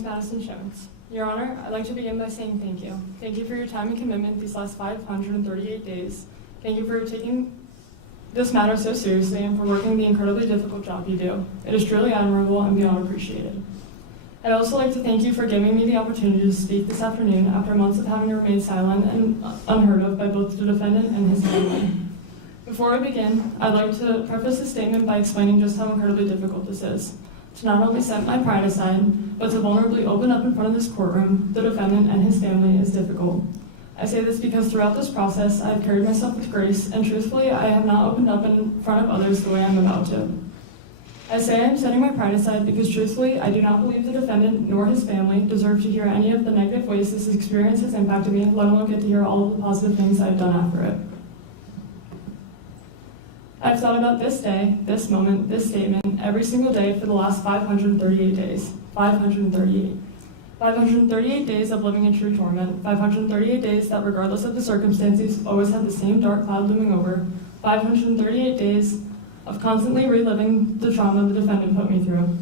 Madison Schemitz. Your Honor, I'd like to begin by saying thank you. Thank you for your time and commitment these last 538 days. Thank you for taking this matter so seriously and for working the incredibly difficult job you do. It is truly admirable and beyond appreciated. I'd also like to thank you for giving me the opportunity to speak this afternoon after months of having remained silent and unheard of by both the defendant and his family. Before I begin, I'd like to preface this statement by explaining just how incredibly difficult this is. To not only set my pride aside, but to vulnerably open up in front of this courtroom, the defendant and his family, is difficult. I say this because throughout this process, I have carried myself with grace, and truthfully, I have not opened up in front of others the way I'm about to. I say I'm setting my pride aside because truthfully, I do not believe the defendant nor his family deserve to hear any of the negative ways this experience has impacted me, let alone get to hear all of the positive things I've done after it. I've thought about this day, this moment, this statement, every single day for the last 538 days. 538. 538 days of living in true torment. 538 days that, regardless of the circumstances, always had the same dark cloud looming over. 538 days of constantly reliving the trauma the defendant put me through.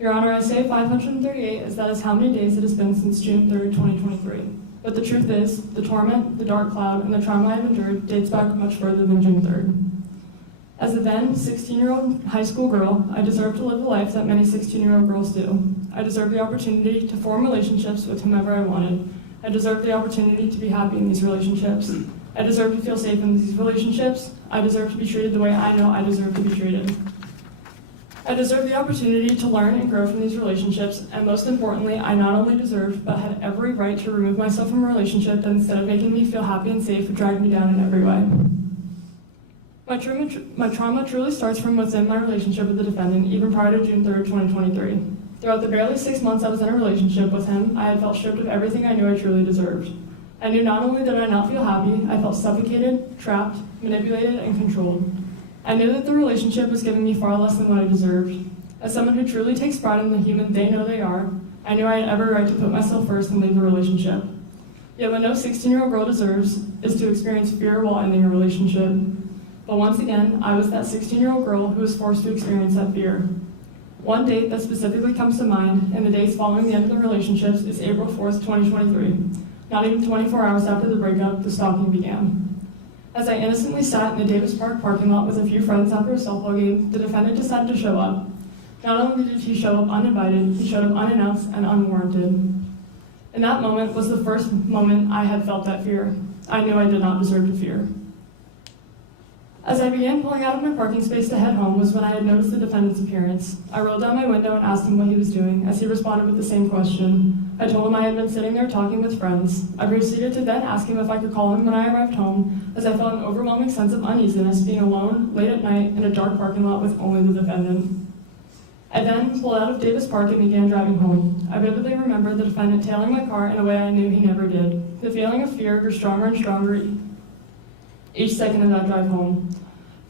Your Honor, I say 538 as that is how many days it has been since June 3rd, 2023. But the truth is, the torment, the dark cloud, and the trauma I've endured dates back much further than June 3rd. As a then 16-year-old high school girl, I deserve to live the life that many 16-year-old girls do. I deserve the opportunity to form relationships with whomever I wanted. I deserve the opportunity to be happy in these relationships. I deserve to feel safe in these relationships. I deserve to be treated the way I know I deserve to be treated. I deserve the opportunity to learn and grow from these relationships, and most importantly, I not only deserved, but had every right to remove myself from a relationship that instead of making me feel happy and safe, dragged me down in every way. My trauma truly starts from within my relationship with the defendant, even prior to June 3rd, 2023. Throughout the barely 6 months I was in a relationship with him, I had felt stripped of everything I knew I truly deserved. I knew not only did I not feel happy, I felt suffocated, trapped, manipulated, and controlled. I knew that the relationship was giving me far less than what I deserved. As someone who truly takes pride in the human they know they are, I knew I had every right to put myself first and leave the relationship. Yet what no 16-year-old girl deserves is to experience fear while ending a relationship. But once again, I was that 16-year-old girl who was forced to experience that fear. One date that specifically comes to mind in the days following the end of the relationships is April 4th, 2023. Not even 24 hours after the breakup, the stalking began. As I innocently sat in the Davis Park parking lot with a few friends after a softball game, the defendant decided to show up. Not only did he show up uninvited, he showed up unannounced and unwarranted. And that moment was the first moment I had felt that fear. I knew I did not deserve to fear. As I began pulling out of my parking space to head home was when I had noticed the defendant's appearance. I rolled down my window and asked him what he was doing, as he responded with the same question. I told him I had been sitting there talking with friends. I proceeded to then ask him if I could call him when I arrived home, as I felt an overwhelming sense of uneasiness being alone, late at night, in a dark parking lot with only the defendant. I then pulled out of Davis Park and began driving home. I vividly remember the defendant tailing my car in a way I knew he never did. The feeling of fear grew stronger and stronger each second of that drive home.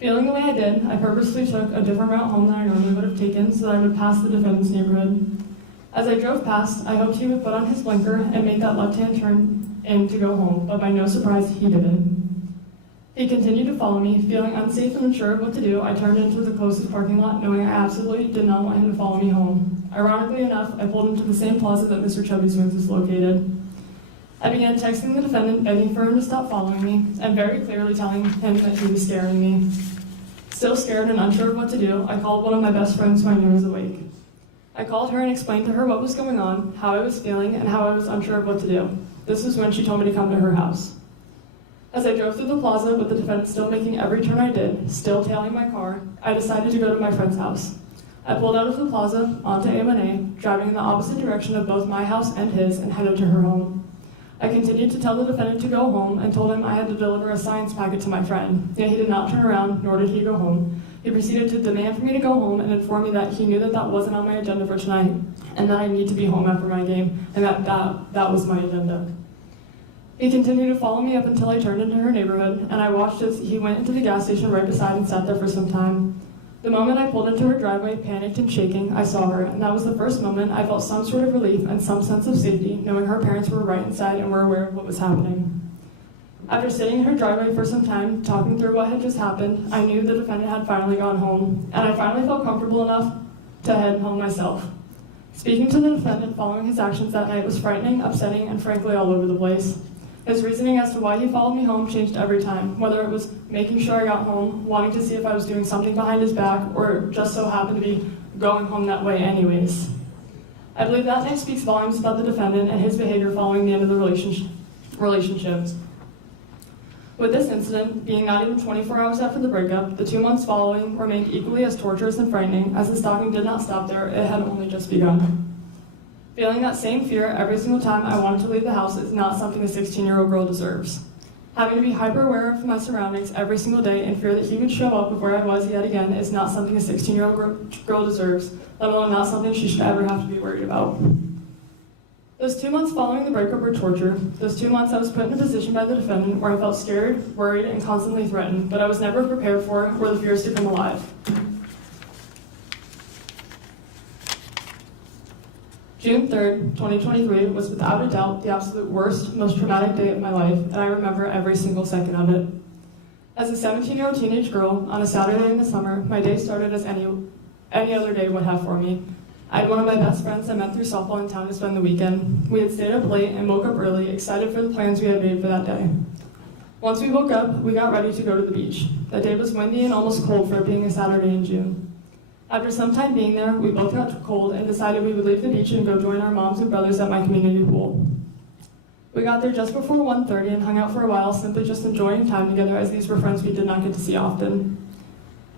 Feeling the way I did, I purposely took a different route home than I normally would have taken so that I would pass the defendant's neighborhood. As I drove past, I hoped he would put on his blinker and make that left-hand turn in to go home, but by no surprise, he didn't. He continued to follow me. Feeling unsafe and unsure of what to do, I turned into the closest parking lot, knowing I absolutely did not want him to follow me home. Ironically enough, I pulled into the same plaza that Mr. Chubby's Wings is located. I began texting the defendant, begging for him to stop following me, and very clearly telling him that he was scaring me. Still scared and unsure of what to do, I called one of my best friends who I knew was awake. I called her and explained to her what was going on, how I was feeling, and how I was unsure of what to do. This was when she told me to come to her house. As I drove through the plaza with the defendant still making every turn I did, still tailing my car, I decided to go to my friend's house. I pulled out of the plaza onto A1A, driving in the opposite direction of both my house and his, and headed to her home. I continued to tell the defendant to go home and told him I had to deliver a science packet to my friend. Yet he did not turn around, nor did he go home. He proceeded to demand for me to go home and inform me that he knew that that wasn't on my agenda for tonight, and that I need to be home after my game, and that was my agenda. He continued to follow me up until I turned into her neighborhood, and I watched as he went into the gas station right beside and sat there for some time. The moment I pulled into her driveway, panicked and shaking, I saw her, and that was the first moment I felt some sort of relief and some sense of safety, knowing her parents were right inside and were aware of what was happening. After sitting in her driveway for some time, talking through what had just happened, I knew the defendant had finally gone home, and I finally felt comfortable enough to head home myself. Speaking to the defendant following his actions that night was frightening, upsetting, and frankly all over the place. His reasoning as to why he followed me home changed every time, whether it was making sure I got home, wanting to see if I was doing something behind his back, or just so happened to be going home that way anyways. I believe that night speaks volumes about the defendant and his behavior following the end of the relationship. With this incident being not even 24 hours after the breakup, the 2 months following remained equally as torturous and frightening. As the stalking did not stop there, it had only just begun. Feeling that same fear every single time I wanted to leave the house is not something a 16-year-old girl deserves. Having to be hyper-aware of my surroundings every single day in fear that he would show up before I was yet again is not something a 16-year-old girl deserves, let alone not something she should ever have to be worried about. Those 2 months following the breakup were torture. Those 2 months I was put in a position by the defendant where I felt scared, worried, and constantly threatened, but I was never prepared for the fears to come alive. June 3rd, 2023 was without a doubt the absolute worst, most traumatic day of my life, and I remember every single second of it. As a 17-year-old teenage girl, on a Saturday in the summer, my day started as any other day would have for me. I had one of my best friends I met through softball in town to spend the weekend. We had stayed up late and woke up early, excited for the plans we had made for that day. Once we woke up, we got ready to go to the beach. That day was windy and almost cold for it being a Saturday in June. After some time being there, we both got cold and decided we would leave the beach and go join our moms and brothers at my community pool. We got there just before 1:30 and hung out for a while, simply just enjoying time together as these were friends we did not get to see often.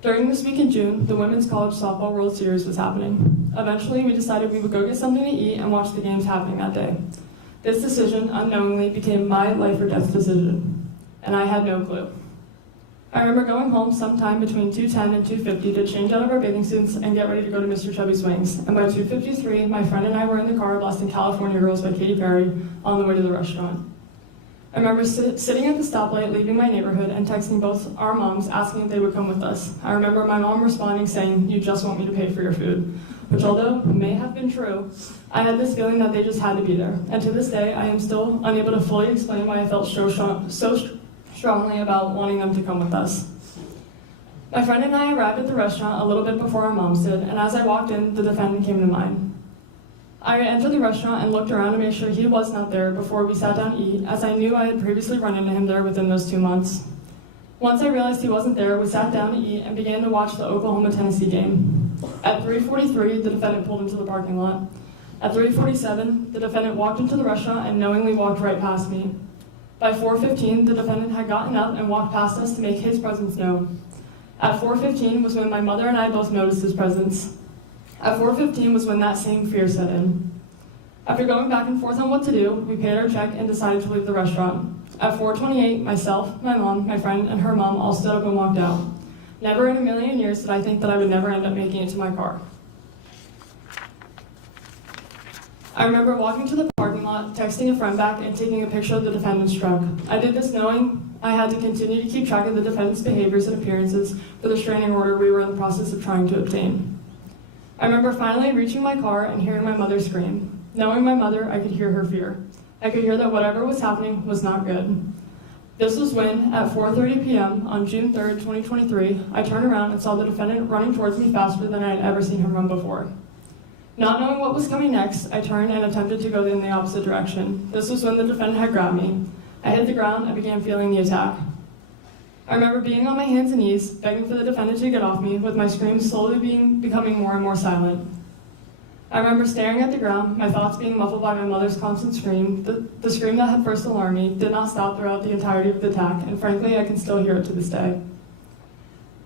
During this week in June, the Women's College Softball World Series was happening. Eventually, we decided we would go get something to eat and watch the games happening that day. This decision, unknowingly, became my life or death decision, and I had no clue. I remember going home sometime between 2:10 and 2:50 to change out of our bathing suits and get ready to go to Mr. Chubby's Wings. And by 2:53, my friend and I were in the car blasting California Girls by Katy Perry on the way to the restaurant. I remember sitting at the stoplight leaving my neighborhood and texting both our moms asking if they would come with us. I remember my mom responding saying, "You just want me to pay for your food," which although may have been true, I had this feeling that they just had to be there. And to this day, I am still unable to fully explain why I felt so strongly about wanting them to come with us. My friend and I arrived at the restaurant a little bit before our moms did, and as I walked in, the defendant came to mind. I entered the restaurant and looked around to make sure he was not there before we sat down to eat, as I knew I had previously run into him there within those 2 months. Once I realized he wasn't there, we sat down to eat and began to watch the Oklahoma-Tennessee game. At 3:43, the defendant pulled into the parking lot. At 3:47, the defendant walked into the restaurant and knowingly walked right past me. By 4:15, the defendant had gotten up and walked past us to make his presence known. At 4:15 was when my mother and I both noticed his presence. At 4:15 was when that same fear set in. After going back and forth on what to do, we paid our check and decided to leave the restaurant. At 4:28, myself, my mom, my friend, and her mom all stood up and walked out. Never in a million years did I think that I would never end up making it to my car. I remember walking to the parking lot, texting a friend back, and taking a picture of the defendant's truck. I did this knowing I had to continue to keep track of the defendant's behaviors and appearances for the restraining order we were in the process of trying to obtain. I remember finally reaching my car and hearing my mother scream. Knowing my mother, I could hear her fear. I could hear that whatever was happening was not good. This was when, at 4:30 p.m. on June 3rd, 2023, I turned around and saw the defendant running towards me faster than I had ever seen him run before. Not knowing what was coming next, I turned and attempted to go in the opposite direction. This was when the defendant had grabbed me. I hit the ground and began feeling the attack. I remember being on my hands and knees, begging for the defendant to get off me, with my screams slowly becoming more and more silent. I remember staring at the ground, my thoughts being muffled by my mother's constant scream. The scream that had first alarmed me did not stop throughout the entirety of the attack, and frankly, I can still hear it to this day.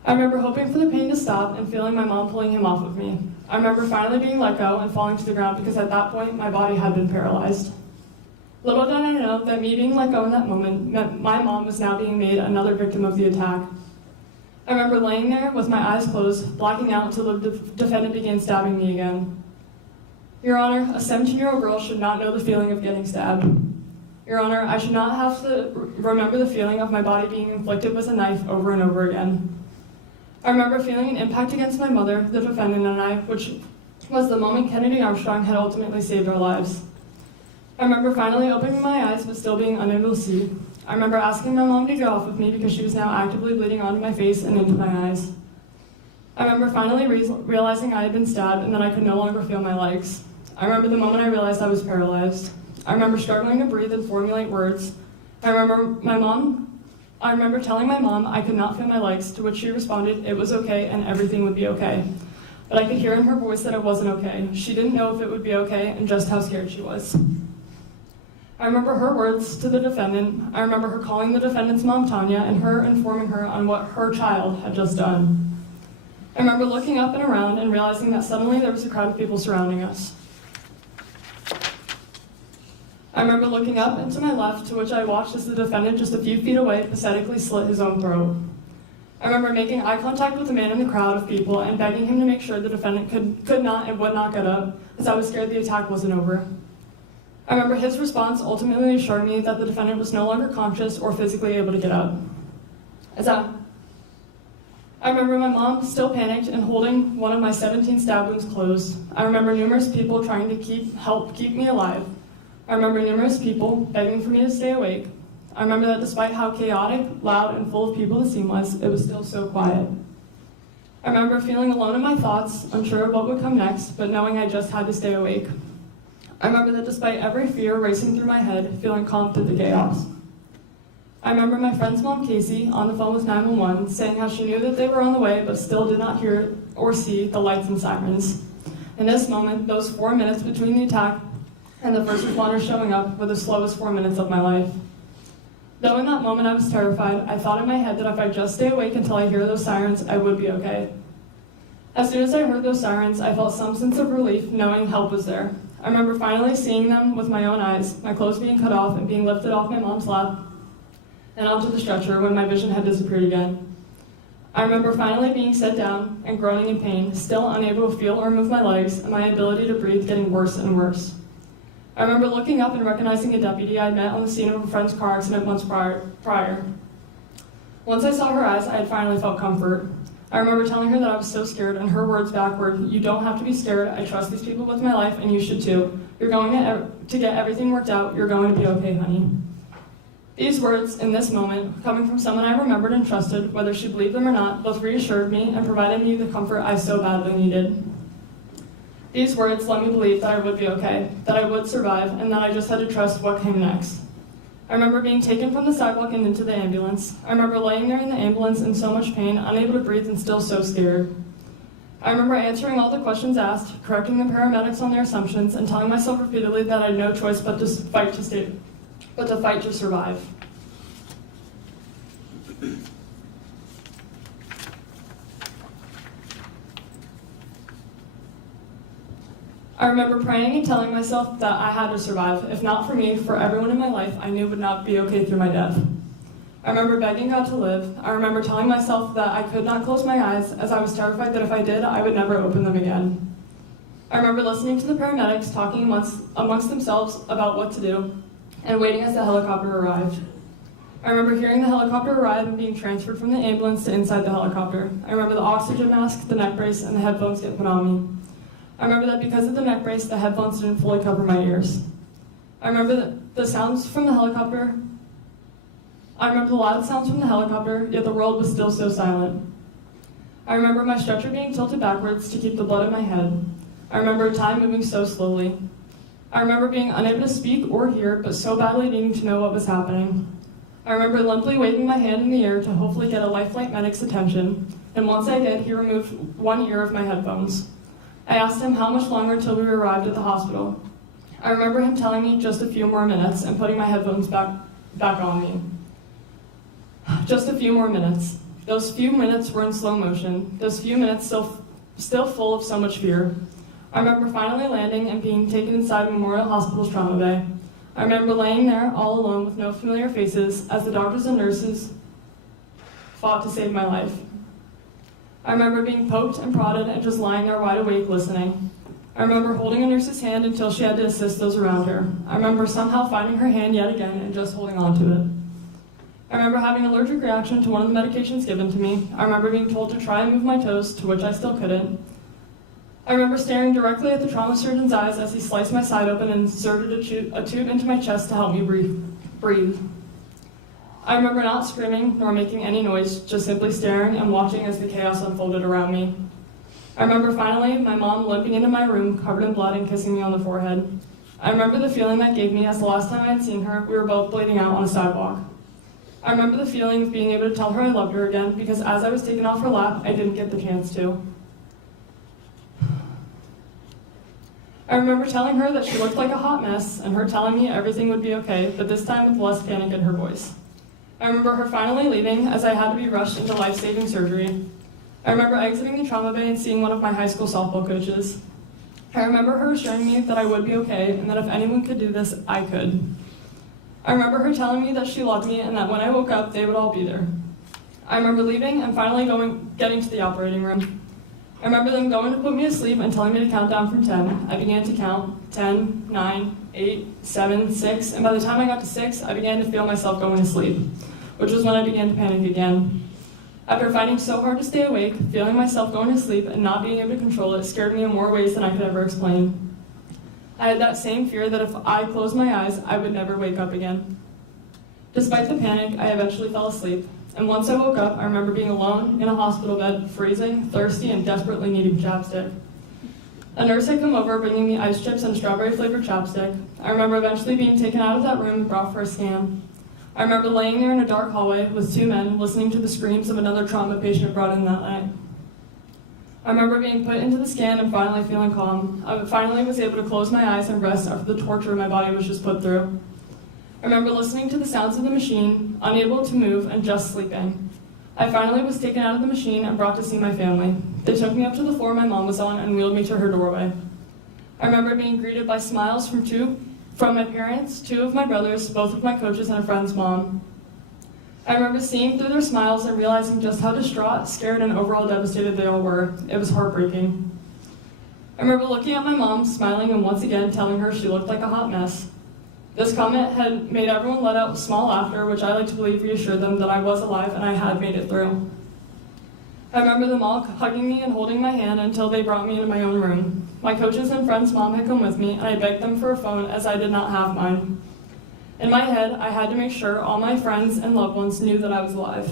I remember hoping for the pain to stop and feeling my mom pulling him off of me. I remember finally being let go and falling to the ground because at that point, my body had been paralyzed. Little did I know that me being let go in that moment meant my mom was now being made another victim of the attack. I remember laying there with my eyes closed, blacking out until the defendant began stabbing me again. Your Honor, a 17-year-old girl should not know the feeling of getting stabbed. Your Honor, I should not have to remember the feeling of my body being inflicted with a knife over and over again. I remember feeling an impact against my mother, the defendant, and I, which was the moment Kennedy Armstrong had ultimately saved our lives. I remember finally opening my eyes but still being unable to see. I remember asking my mom to get off of me because she was now actively bleeding onto my face and into my eyes. I remember finally realizing I had been stabbed and that I could no longer feel my legs. I remember the moment I realized I was paralyzed. I remember struggling to breathe and formulate words. I remember telling my mom I could not feel my legs, to which she responded it was okay and everything would be okay. But I could hear in her voice that it wasn't okay. She didn't know if it would be okay and just how scared she was. I remember her words to the defendant. I remember her calling the defendant's mom, Tanya, and her informing her on what her child had just done. I remember looking up and around and realizing that suddenly there was a crowd of people surrounding us. I remember looking up and to my left, to which I watched as the defendant just a few feet away pathetically slit his own throat. I remember making eye contact with the man in the crowd of people and begging him to make sure the defendant could not and would not get up, as I was scared the attack wasn't over. I remember his response ultimately assured me that the defendant was no longer conscious or physically able to get up. I remember my mom still panicked and holding one of my 17 stab wounds closed. I remember numerous people trying to help keep me alive. I remember numerous people begging for me to stay awake. I remember that despite how chaotic, loud, and full of people the scene was, it was still so quiet. I remember feeling alone in my thoughts, unsure of what would come next, but knowing I just had to stay awake. I remember that despite every fear racing through my head, feeling calm through the chaos. I remember my friend's mom, Casey, on the phone with 911, saying how she knew that they were on the way, but still did not hear or see the lights and sirens. In this moment, those 4 minutes between the attack and the first responders showing up were the slowest 4 minutes of my life. Though in that moment I was terrified, I thought in my head that if I just stay awake until I hear those sirens, I would be okay. As soon as I heard those sirens, I felt some sense of relief knowing help was there. I remember finally seeing them with my own eyes, my clothes being cut off and being lifted off my mom's lap and onto the stretcher when my vision had disappeared again. I remember finally being set down and groaning in pain, still unable to feel or move my legs, and my ability to breathe getting worse and worse. I remember looking up and recognizing a deputy I had met on the scene of a friend's car accident months prior. Once I saw her eyes, I had finally felt comfort. I remember telling her that I was so scared, and her words back were, "You don't have to be scared. I trust these people with my life, and you should too. You're going to get everything worked out. You're going to be okay, honey." These words, in this moment, coming from someone I remembered and trusted, whether she believed them or not, both reassured me and provided me the comfort I so badly needed. These words let me believe that I would be okay, that I would survive, and that I just had to trust what came next. I remember being taken from the sidewalk and into the ambulance. I remember laying there in the ambulance in so much pain, unable to breathe and still so scared. I remember answering all the questions asked, correcting the paramedics on their assumptions, and telling myself repeatedly that I had no choice but to fight to survive. I remember praying and telling myself that I had to survive. If not for me, for everyone in my life I knew would not be okay through my death. I remember begging God to live. I remember telling myself that I could not close my eyes, as I was terrified that if I did, I would never open them again. I remember listening to the paramedics talking amongst themselves about what to do, and waiting as the helicopter arrived. I remember hearing the helicopter arrive and being transferred from the ambulance to inside the helicopter. I remember the oxygen mask, the neck brace, and the headphones get put on me. I remember that because of the neck brace, the headphones didn't fully cover my ears. I remember the sounds from the helicopter. I remember the loud sounds from the helicopter, yet the world was still so silent. I remember my stretcher being tilted backwards to keep the blood in my head. I remember time moving so slowly. I remember being unable to speak or hear, but so badly needing to know what was happening. I remember limply waving my hand in the air to hopefully get a Lifeline medic's attention, and once I did, he removed one ear of my headphones. I asked him how much longer till we arrived at the hospital. I remember him telling me just a few more minutes and putting my headphones back on me. Just a few more minutes. Those few minutes were in slow motion. Those few minutes still full of so much fear. I remember finally landing and being taken inside Memorial Hospital's trauma bay. I remember laying there all alone with no familiar faces as the doctors and nurses fought to save my life. I remember being poked and prodded and just lying there wide awake listening. I remember holding a nurse's hand until she had to assist those around her. I remember somehow finding her hand yet again and just holding on to it. I remember having an allergic reaction to one of the medications given to me. I remember being told to try and move my toes, to which I still couldn't. I remember staring directly at the trauma surgeon's eyes as he sliced my side open and inserted a tube into my chest to help me breathe. I remember not screaming nor making any noise, just simply staring and watching as the chaos unfolded around me. I remember finally my mom limping into my room covered in blood and kissing me on the forehead. I remember the feeling that gave me as the last time I had seen her, we were both bleeding out on a sidewalk. I remember the feeling of being able to tell her I loved her again because as I was taken off her lap, I didn't get the chance to. I remember telling her that she looked like a hot mess and her telling me everything would be okay, but this time with less panic in her voice. I remember her finally leaving as I had to be rushed into life-saving surgery. I remember exiting the trauma bay and seeing one of my high school softball coaches. I remember her assuring me that I would be okay and that if anyone could do this, I could. I remember her telling me that she loved me and that when I woke up, they would all be there. I remember leaving and finally getting to the operating room. I remember them going to put me to sleep and telling me to count down from 10. I began to count 10, 9, 8, 7, 6, and by the time I got to 6, I began to feel myself going to sleep, which was when I began to panic again. After fighting so hard to stay awake, feeling myself going to sleep and not being able to control it scared me in more ways than I could ever explain. I had that same fear that if I closed my eyes, I would never wake up again. Despite the panic, I eventually fell asleep, and once I woke up, I remember being alone in a hospital bed, freezing, thirsty, and desperately needing chapstick. A nurse had come over bringing me ice chips and strawberry-flavored chapstick. I remember eventually being taken out of that room and brought for a scan. I remember laying there in a dark hallway with two men listening to the screams of another trauma patient brought in that night. I remember being put into the scan and finally feeling calm. I finally was able to close my eyes and rest after the torture my body was just put through. I remember listening to the sounds of the machine, unable to move and just sleeping. I finally was taken out of the machine and brought to see my family. They took me up to the floor my mom was on and wheeled me to her doorway. I remember being greeted by smiles from my parents, two of my brothers, both of my coaches, and a friend's mom. I remember seeing through their smiles and realizing just how distraught, scared, and overall devastated they all were. It was heartbreaking. I remember looking at my mom, smiling, and once again telling her she looked like a hot mess. This comment had made everyone let out small laughter, which I like to believe reassured them that I was alive and I had made it through. I remember them all hugging me and holding my hand until they brought me into my own room. My coaches and friend's mom had come with me, and I begged them for a phone as I did not have mine. In my head, I had to make sure all my friends and loved ones knew that I was alive.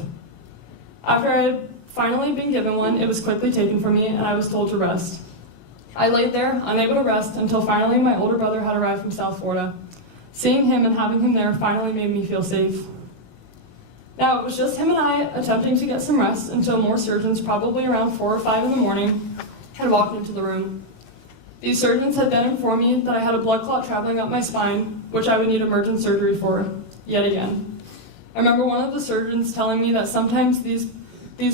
After I had finally been given one, it was quickly taken from me, and I was told to rest. I laid there, unable to rest, until finally my older brother had arrived from South Florida. Seeing him and having him there finally made me feel safe. Now, it was just him and I attempting to get some rest until more surgeons, probably around 4 or 5 in the morning, had walked into the room. These surgeons had then informed me that I had a blood clot traveling up my spine, which I would need emergent surgery for, yet again. I remember one of the surgeons telling me that sometimes these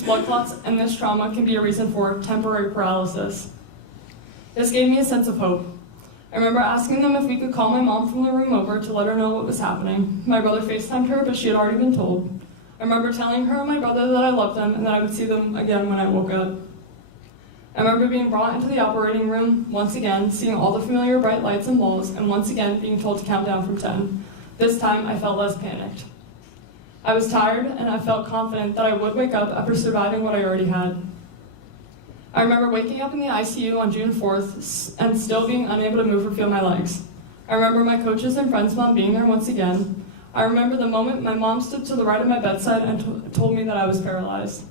blood clots and this trauma can be a reason for temporary paralysis. This gave me a sense of hope. I remember asking them if we could call my mom from the room over to let her know what was happening. My brother FaceTimed her, but she had already been told. I remember telling her and my brother that I loved them and that I would see them again when I woke up. I remember being brought into the operating room, once again, seeing all the familiar bright lights and walls, and once again being told to count down from 10. This time, I felt less panicked. I was tired, and I felt confident that I would wake up after surviving what I already had. I remember waking up in the ICU on June 4th and still being unable to move or feel my legs. I remember my coaches and friends' mom being there once again. I remember the moment my mom stood to the right of my bedside and told me that I was paralyzed.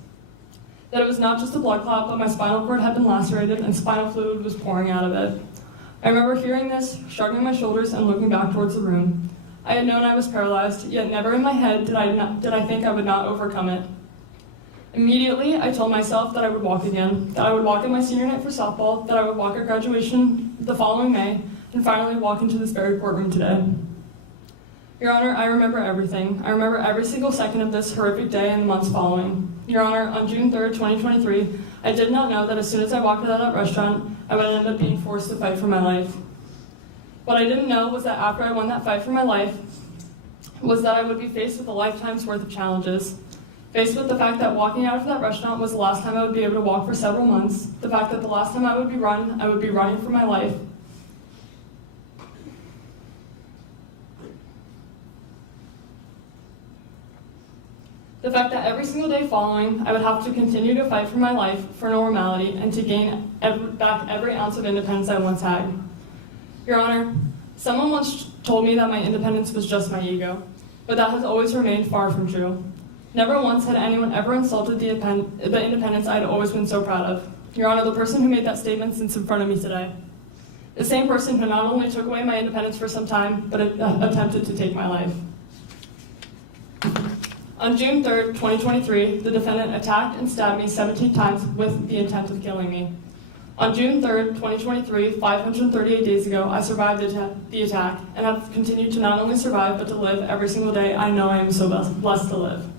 That it was not just a blood clot, but my spinal cord had been lacerated and spinal fluid was pouring out of it. I remember hearing this, shrugging my shoulders, and looking back towards the room. I had known I was paralyzed, yet never in my head did I think I would not overcome it. Immediately, I told myself that I would walk again, that I would walk at my senior night for softball, that I would walk at graduation the following May, and finally walk into this very courtroom today. Your Honor, I remember everything. I remember every single second of this horrific day and the months following. Your Honor, on June 3rd, 2023, I did not know that as soon as I walked out of that restaurant, I would end up being forced to fight for my life. What I didn't know was that after I won that fight for my life, was that I would be faced with a lifetime's worth of challenges. Faced with the fact that walking out of that restaurant was the last time I would be able to walk for several months, the fact that the last time I would be running for my life. The fact that every single day following, I would have to continue to fight for my life, for normality, and to gain back every ounce of independence I once had. Your Honor, someone once told me that my independence was just my ego, but that has always remained far from true. Never once had anyone ever insulted the independence I had always been so proud of. Your Honor, the person who made that statement sits in front of me today. The same person who not only took away my independence for some time, but attempted to take my life. On June 3rd, 2023, the defendant attacked and stabbed me 17 times with the intent of killing me. On June 3rd, 2023, 538 days ago, I survived the attack and have continued to not only survive, but to live every single day I know I am so blessed to live.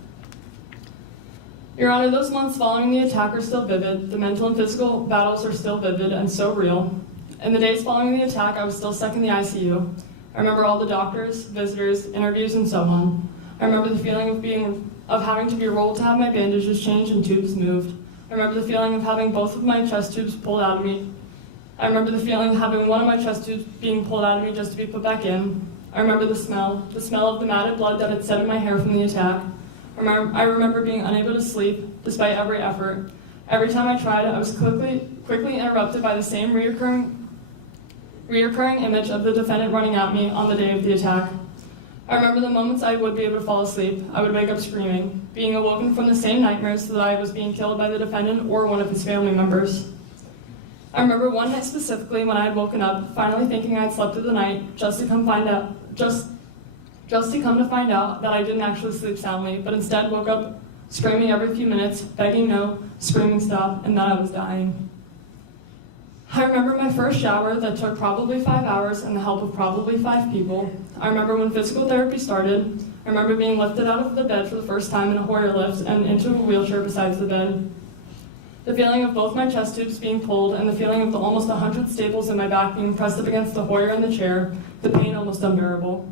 Your Honor, those months following the attack are still vivid. The mental and physical battles are still vivid and so real. In the days following the attack, I was still stuck in the ICU. I remember all the doctors, visitors, interviews, and so on. I remember the feeling of having to be rolled to have my bandages changed and tubes moved. I remember the feeling of having both of my chest tubes pulled out of me. I remember the feeling of having one of my chest tubes being pulled out of me just to be put back in. I remember the smell of the matted blood that had set in my hair from the attack. I remember being unable to sleep despite every effort. Every time I tried, I was quickly interrupted by the same reoccurring image of the defendant running at me on the day of the attack. I remember the moments I would be able to fall asleep. I would wake up screaming, being awoken from the same nightmares that I was being killed by the defendant or one of his family members. I remember one night specifically when I had woken up, finally thinking I had slept through the night, just to come to find out that I didn't actually sleep soundly, but instead woke up screaming every few minutes, begging no, screaming stop, and that I was dying. I remember my first shower that took probably 5 hours and the help of probably 5 people. I remember when physical therapy started. I remember being lifted out of the bed for the first time in a Hoyer lift and into a wheelchair besides the bed. The feeling of both my chest tubes being pulled and the feeling of the almost 100 staples in my back being pressed up against the Hoyer and the chair, the pain almost unbearable.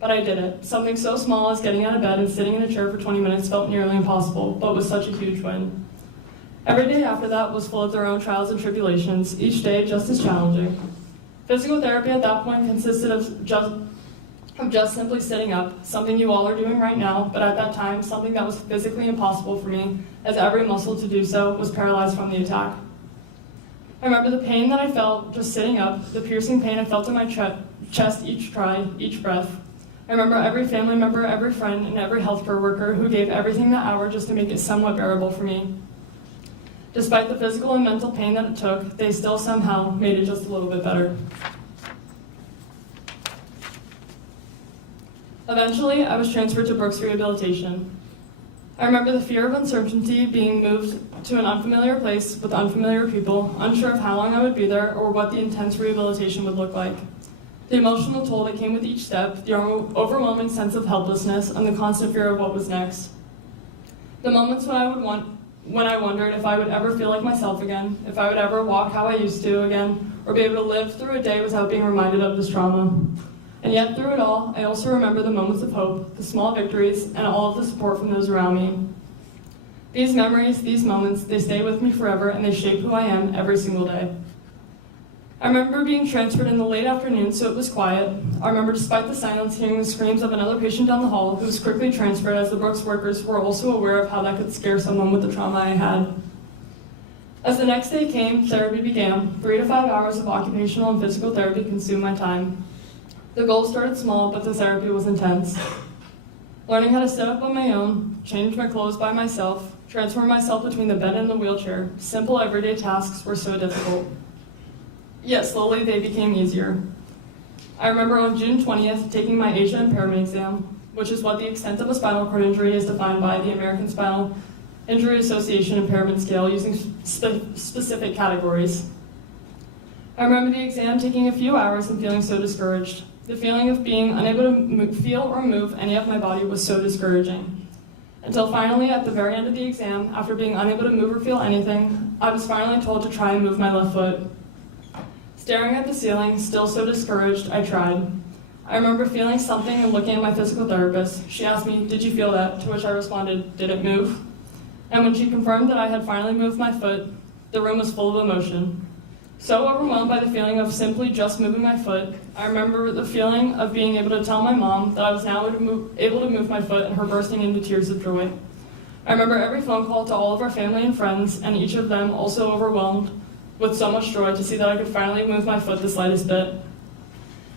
But I did it. Something so small as getting out of bed and sitting in a chair for 20 minutes felt nearly impossible, but was such a huge win. Every day after that was full of their own trials and tribulations, each day just as challenging. Physical therapy at that point consisted of just simply sitting up, something you all are doing right now, but at that time, something that was physically impossible for me, as every muscle to do so was paralyzed from the attack. I remember the pain that I felt just sitting up, the piercing pain I felt in my chest each try, each breath. I remember every family member, every friend, and every healthcare worker who gave everything that hour just to make it somewhat bearable for me. Despite the physical and mental pain that it took, they still somehow made it just a little bit better. Eventually, I was transferred to Brooks Rehabilitation. I remember the fear of uncertainty, being moved to an unfamiliar place with unfamiliar people, unsure of how long I would be there or what the intense rehabilitation would look like. The emotional toll that came with each step, the overwhelming sense of helplessness, and the constant fear of what was next. The moments when I wondered if I would ever feel like myself again, if I would ever walk how I used to again, or be able to live through a day without being reminded of this trauma. And yet through it all, I also remember the moments of hope, the small victories, and all of the support from those around me. These memories, these moments, they stay with me forever and they shape who I am every single day. I remember being transferred in the late afternoon, so it was quiet. I remember, despite the silence, hearing the screams of another patient down the hall who was quickly transferred, as the Brooks workers were also aware of how that could scare someone with the trauma I had. As the next day came, therapy began. 3 to 5 hours of occupational and physical therapy consumed my time. The goal started small, but the therapy was intense. Learning how to sit up on my own, change my clothes by myself, transfer myself between the bed and the wheelchair, simple everyday tasks were so difficult. Yet slowly they became easier. I remember on June 20th taking my Asia impairment exam, which is what the extent of a spinal cord injury is defined by the American Spinal Injury Association impairment scale using specific categories. I remember the exam taking a few hours and feeling so discouraged. The feeling of being unable to feel or move any of my body was so discouraging. Until finally, at the very end of the exam, after being unable to move or feel anything, I was finally told to try and move my left foot. Staring at the ceiling, still so discouraged, I tried. I remember feeling something and looking at my physical therapist. She asked me, "Did you feel that?" To which I responded, "Did it move?" And when she confirmed that I had finally moved my foot, the room was full of emotion. So overwhelmed by the feeling of simply just moving my foot, I remember the feeling of being able to tell my mom that I was now able to move my foot and her bursting into tears of joy. I remember every phone call to all of our family and friends, and each of them also overwhelmed with so much joy to see that I could finally move my foot the slightest bit.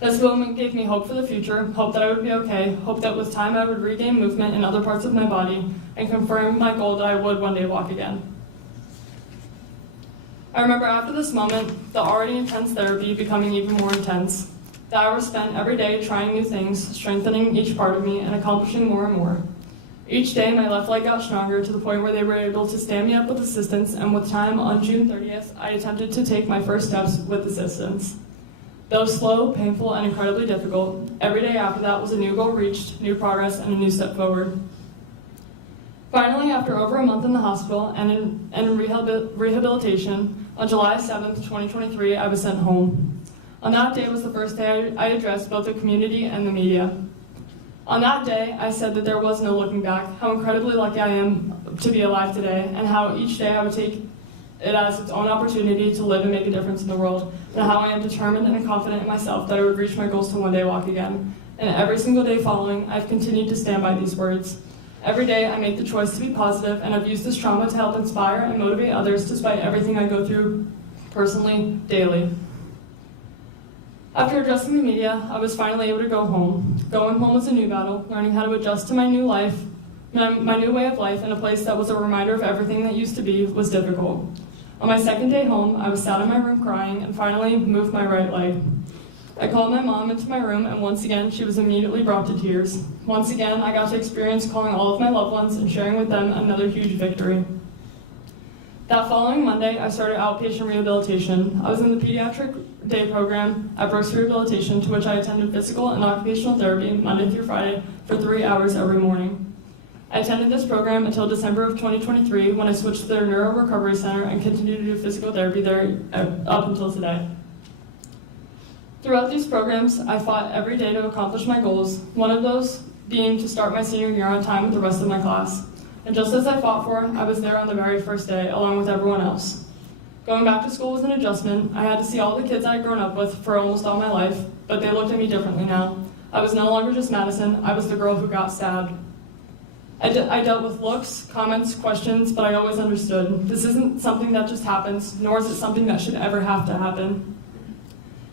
This moment gave me hope for the future, hope that I would be okay, hope that with time I would regain movement in other parts of my body, and confirm my goal that I would one day walk again. I remember after this moment, the already intense therapy becoming even more intense. The hours spent every day trying new things, strengthening each part of me, and accomplishing more and more. Each day, my left leg got stronger to the point where they were able to stand me up with assistance, and with time, on June 30th, I attempted to take my first steps with assistance. Though slow, painful, and incredibly difficult, every day after that was a new goal reached, new progress, and a new step forward. Finally, after over a month in the hospital and in rehabilitation, on July 7th, 2023, I was sent home. On that day was the first day I addressed both the community and the media. On that day, I said that there was no looking back, how incredibly lucky I am to be alive today, and how each day I would take it as its own opportunity to live and make a difference in the world, and how I am determined and confident in myself that I would reach my goals to one day walk again. And every single day following, I've continued to stand by these words. Every day, I make the choice to be positive, and I've used this trauma to help inspire and motivate others despite everything I go through personally, daily. After addressing the media, I was finally able to go home. Going home was a new battle, learning how to adjust to my new life, my new way of life in a place that was a reminder of everything that used to be was difficult. On my second day home, I was sat in my room crying and finally moved my right leg. I called my mom into my room, and once again, she was immediately brought to tears. Once again, I got to experience calling all of my loved ones and sharing with them another huge victory. That following Monday, I started outpatient rehabilitation. I was in the pediatric day program at Brooks Rehabilitation, to which I attended physical and occupational therapy Monday through Friday for 3 hours every morning. I attended this program until December of 2023, when I switched to their Neuro Recovery Center and continued to do physical therapy there up until today. Throughout these programs, I fought every day to accomplish my goals, one of those being to start my senior year on time with the rest of my class. And just as I fought for, I was there on the very first day, along with everyone else. Going back to school was an adjustment. I had to see all the kids I had grown up with for almost all my life, but they looked at me differently now. I was no longer just Madison, I was the girl who got stabbed. I dealt with looks, comments, questions, but I always understood. This isn't something that just happens, nor is it something that should ever have to happen.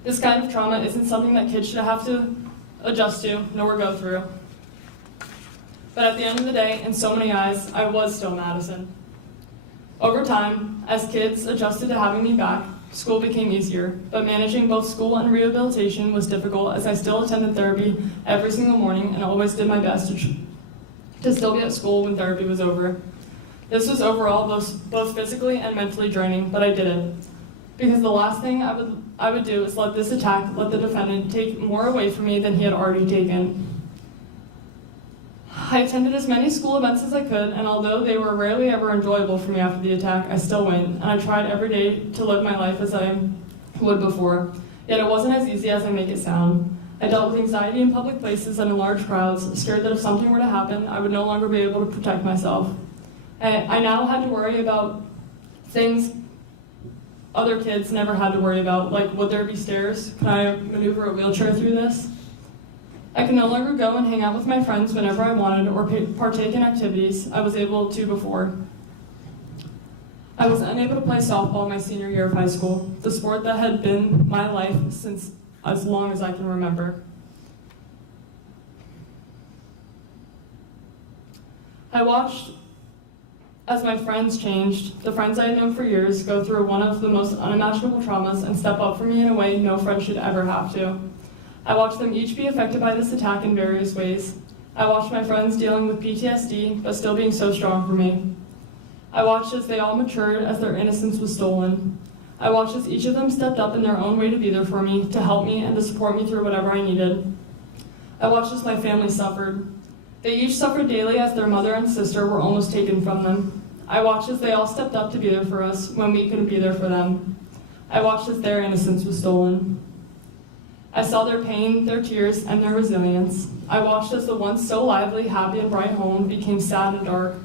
This kind of trauma isn't something that kids should have to adjust to, nor go through. But at the end of the day, in so many eyes, I was still Madison. Over time, as kids adjusted to having me back, school became easier, but managing both school and rehabilitation was difficult, as I still attended therapy every single morning and always did my best to still be at school when therapy was over. This was overall both physically and mentally draining, but I did it. Because the last thing I would do is let this attack, let the defendant take more away from me than he had already taken. I attended as many school events as I could, and although they were rarely ever enjoyable for me after the attack, I still went, and I tried every day to live my life as I would before. Yet it wasn't as easy as I make it sound. I dealt with anxiety in public places and in large crowds, scared that if something were to happen, I would no longer be able to protect myself. I now had to worry about things other kids never had to worry about, like would there be stairs? Could I maneuver a wheelchair through this? I could no longer go and hang out with my friends whenever I wanted or partake in activities I was able to before. I was unable to play softball my senior year of high school, the sport that had been my life since as long as I can remember. I watched as my friends changed, the friends I had known for years go through one of the most unimaginable traumas and step up for me in a way no friend should ever have to. I watched them each be affected by this attack in various ways. I watched my friends dealing with PTSD, but still being so strong for me. I watched as they all matured as their innocence was stolen. I watched as each of them stepped up in their own way to be there for me, to help me, and to support me through whatever I needed. I watched as my family suffered. They each suffered daily as their mother and sister were almost taken from them. I watched as they all stepped up to be there for us when we couldn't be there for them. I watched as their innocence was stolen. I saw their pain, their tears, and their resilience. I watched as the once so lively, happy, and bright home became sad and dark.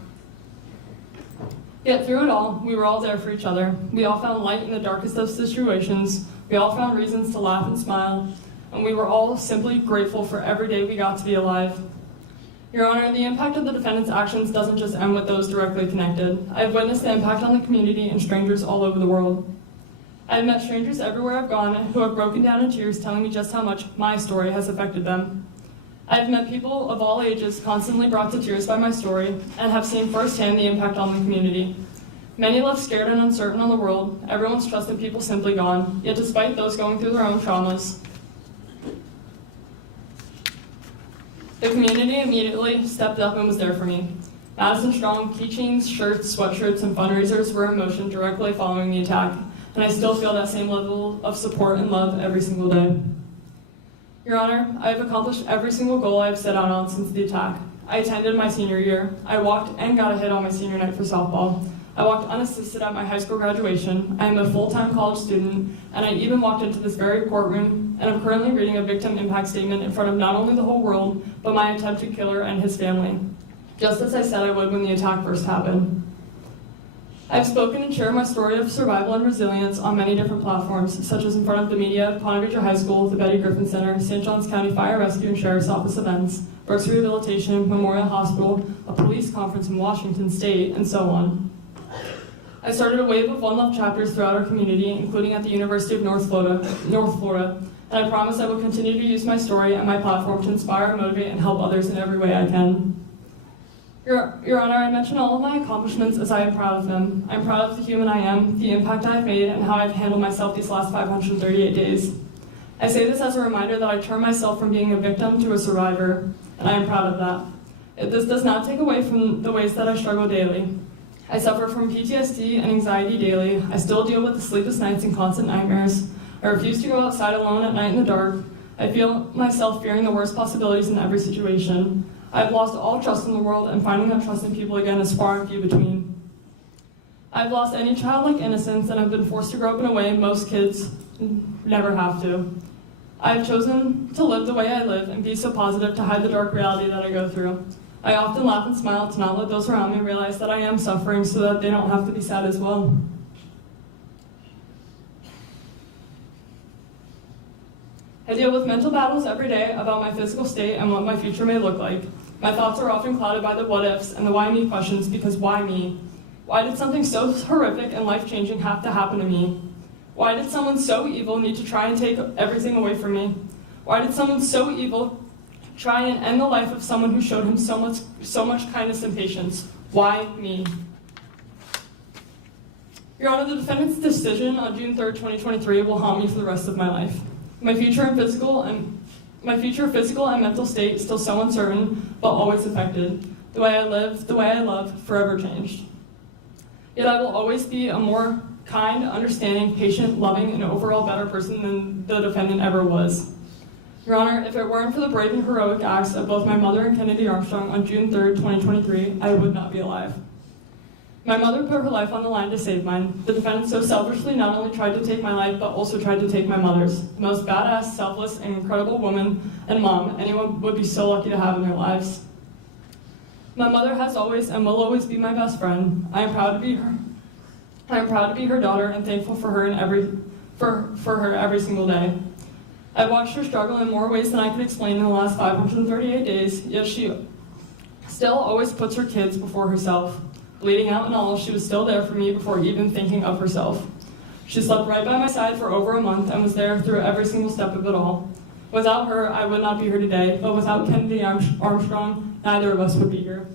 Yet through it all, we were all there for each other. We all found light in the darkest of situations. We all found reasons to laugh and smile. And we were all simply grateful for every day we got to be alive. Your Honor, the impact of the defendant's actions doesn't just end with those directly connected. I have witnessed the impact on the community and strangers all over the world. I have met strangers everywhere I've gone who have broken down in tears telling me just how much my story has affected them. I have met people of all ages constantly brought to tears by my story and have seen firsthand the impact on the community. Many left scared and uncertain on the world. Everyone's trust in people simply gone. Yet despite those going through their own traumas, the community immediately stepped up and was there for me. Madison Strong keychains, shirts, sweatshirts, and fundraisers were in motion directly following the attack, and I still feel that same level of support and love every single day. Your Honor, I have accomplished every single goal I have set out on since the attack. I attended my senior year. I walked and got a hit on my senior night for softball. I walked unassisted at my high school graduation. I am a full-time college student, and I even walked into this very courtroom, and I'm currently reading a victim impact statement in front of not only the whole world, but my attempted killer and his family, just as I said I would when the attack first happened. I've spoken and shared my story of survival and resilience on many different platforms, such as in front of the media, Ponte Vedra High School, the Betty Griffin Center, St. Johns County Fire Rescue and Sheriff's Office events, Brooks Rehabilitation, Memorial Hospital, a police conference in Washington State, and so on. I started a wave of One Love chapters throughout our community, including at the University of North Florida, and I promise I will continue to use my story and my platform to inspire, motivate, and help others in every way I can. Your Honor, I mention all of my accomplishments as I am proud of them. I'm proud of the human I am, the impact I've made, and how I've handled myself these last 538 days. I say this as a reminder that I turned myself from being a victim to a survivor, and I am proud of that. This does not take away from the ways that I struggle daily. I suffer from PTSD and anxiety daily. I still deal with the sleepless nights and constant nightmares. I refuse to go outside alone at night in the dark. I feel myself fearing the worst possibilities in every situation. I've lost all trust in the world, and finding that trust in people again is far and few between. I've lost any childlike innocence, and I've been forced to grow up in a way most kids never have to. I've chosen to live the way I live and be so positive to hide the dark reality that I go through. I often laugh and smile to not let those around me realize that I am suffering so that they don't have to be sad as well. I deal with mental battles every day about my physical state and what my future may look like. My thoughts are often clouded by the what ifs and the why me questions, because why me? Why did something so horrific and life-changing have to happen to me? Why did someone so evil need to try and take everything away from me? Why did someone so evil try and end the life of someone who showed him so much kindness and patience? Why me? Your Honor, the defendant's decision on June 3rd, 2023 will haunt me for the rest of my life. My future physical and mental state is still so uncertain, but always affected. The way I live, the way I love, forever changed. Yet I will always be a more kind, understanding, patient, loving, and overall better person than the defendant ever was. Your Honor, if it weren't for the brave and heroic acts of both my mother and Kennedy Armstrong on June 3rd, 2023, I would not be alive. My mother put her life on the line to save mine. The defendant so selfishly not only tried to take my life, but also tried to take my mother's. The most badass, selfless, and incredible woman and mom anyone would be so lucky to have in their lives. My mother has always and will always be my best friend. I am proud to be her. I am proud to be her daughter and thankful for her for her every single day. I've watched her struggle in more ways than I could explain in the last 538 days, yet she still always puts her kids before herself. Bleeding out and all, she was still there for me before even thinking of herself. She slept right by my side for over a month and was there through every single step of it all. Without her, I would not be here today, but without Kennedy Armstrong, neither of us would be here.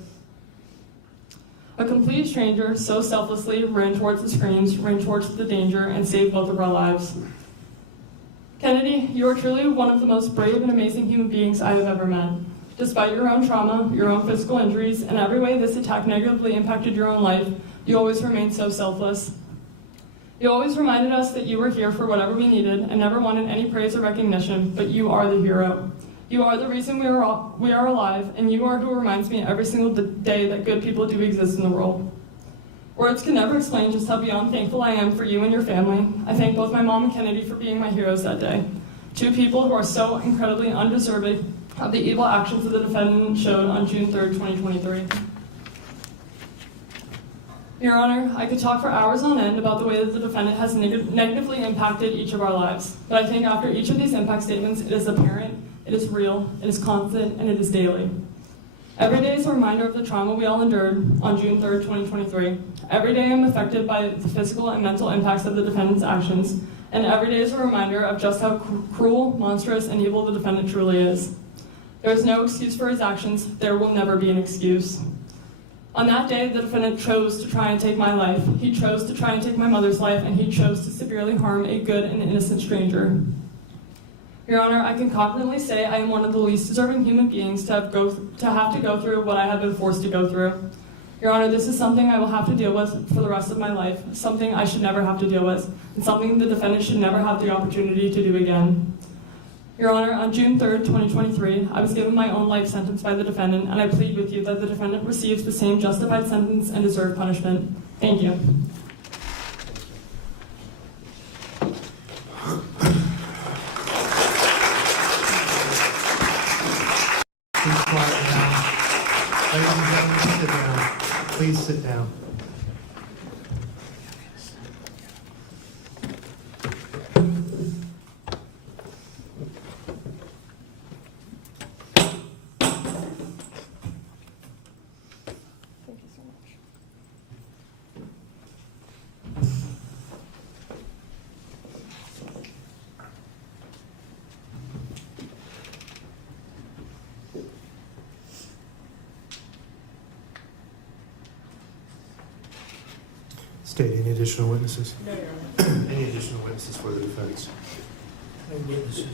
A complete stranger so selflessly ran towards the screens, ran towards the danger, and saved both of our lives. Kennedy, you are truly one of the most brave and amazing human beings I have ever met. Despite your own trauma, your own physical injuries, and every way this attack negatively impacted your own life, you always remained so selfless. You always reminded us that you were here for whatever we needed and never wanted any praise or recognition, but you are the hero. You are the reason we are alive, and you are who reminds me every single day that good people do exist in the world. Words can never explain just how beyond thankful I am for you and your family. I thank both my mom and Kennedy for being my heroes that day. Two people who are so incredibly undeserving of the evil actions that the defendant showed on June 3rd, 2023. Your Honor, I could talk for hours on end about the way that the defendant has negatively impacted each of our lives, but I think after each of these impact statements, it is apparent, it is real, it is constant, and it is daily. Every day is a reminder of the trauma we all endured on June 3rd, 2023. Every day I'm affected by the physical and mental impacts of the defendant's actions, and every day is a reminder of just how cruel, monstrous, and evil the defendant truly is. There is no excuse for his actions. There will never be an excuse. On that day, the defendant chose to try and take my life. He chose to try and take my mother's life, and he chose to severely harm a good and innocent stranger. Your Honor, I can confidently say I am one of the least deserving human beings to have to go through what I have been forced to go through. Your Honor, this is something I will have to deal with for the rest of my life, something I should never have to deal with, and something the defendant should never have the opportunity to do again. Your Honor, on June 3rd, 2023, I was given my own life sentence by the defendant, and I plead with you that the defendant receives the same justified sentence and deserved punishment. Thank you. Please quiet down. Ladies and gentlemen, sit down. Please sit down. Thank you so much. State, any additional witnesses? No, Your Honor. Any additional witnesses for the defense? No witnesses.